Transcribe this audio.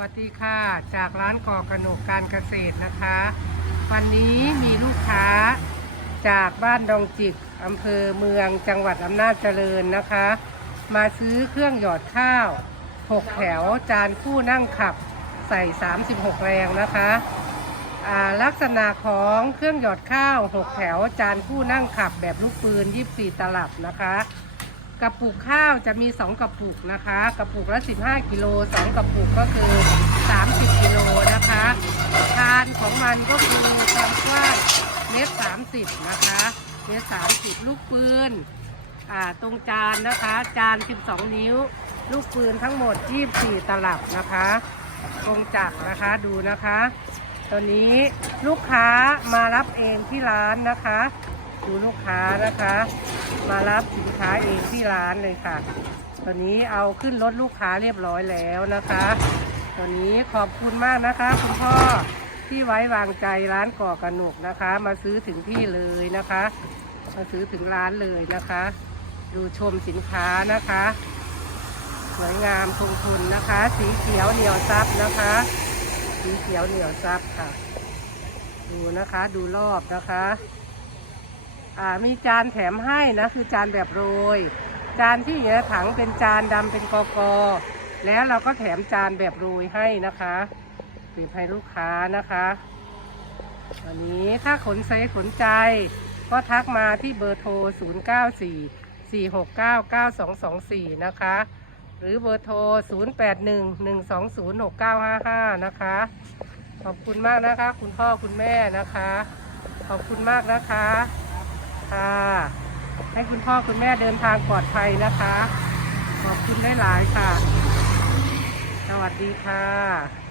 วัสดีค่ะ จากร้านก่อกระหนกการเกษตรนะคะ วันนี้มีลูกค้าจากบ้านดงจิกอำเภอเมืองจังหวัดอำนาจเจริญนะคะ มาซื้อเครื่องหยอดข้าว6แถวจานคู่นั่งขับใส่ 36 แรงนะคะลักษณะของเครื่องหยอดข้าว 6 แถวจานคู่นั่งขับแบบลูกปืน 24 ตลับนะคะ กระปุกข้าวจะมี 2 กระปุกนะคะ กระปุกละ 15 กิโล 2 กระปุกก็คือ 30 กิโลนะคะทานของมันก็คือความกว้างเมตร30นะคะเมตร30ลูกปืนอ่าตรงจานนะคะ จาน 12 นิ้ว ลูกปืนทั้งหมด 24 ตลับนะคะตรงจักรนะคะดูนะคะตอนนี้ลูกค้ามารับเองที่ร้านนะคะ ดูลูกค้านะคะ มารับสินค้าเองที่ร้านเลยค่ะ ตอนนี้เอาขึ้นรถลูกค้าเรียบร้อยแล้วนะคะ ตอนนี้ขอบคุณมากนะคะคุณพ่อที่ไว้วางใจร้านก่อกระหนกนะคะ มาซื้อถึงที่เลยนะคะ มาซื้อถึงร้านเลยนะคะ ดูชมสินค้านะคะ สวยงามคงทุนนะคะ สีเขียวเหนียวซับนะคะ สีเขียวเหนียวซับค่ะ ดูนะคะดูรอบนะคะ มีจานแถมให้นะคือจานแบบโรย จานที่อยู่ในถังเป็นจานดำเป็นกอกอแล้วเราก็แถมจานแบบโรยให้นะคะเปียบให้ลูกค้านะคะวันนี้ถ้าขนไซขนใจ ก็ทักมาที่เบอร์โทร 0 9 4 4 6 9 9 2 2 4 นะคะ หรือเบอร์โทร 0 8 1 1 2 0 6 9 5 5 นะคะ ขอบคุณมากนะคะ คุณพ่อคุณแม่นะคะ ขอบคุณมากนะคะ ค่ะ ให้คุณพ่อคุณแม่เดินทางปลอดภัยนะคะ ขอบคุณหลายๆค่ะ สวัสดีค่ะ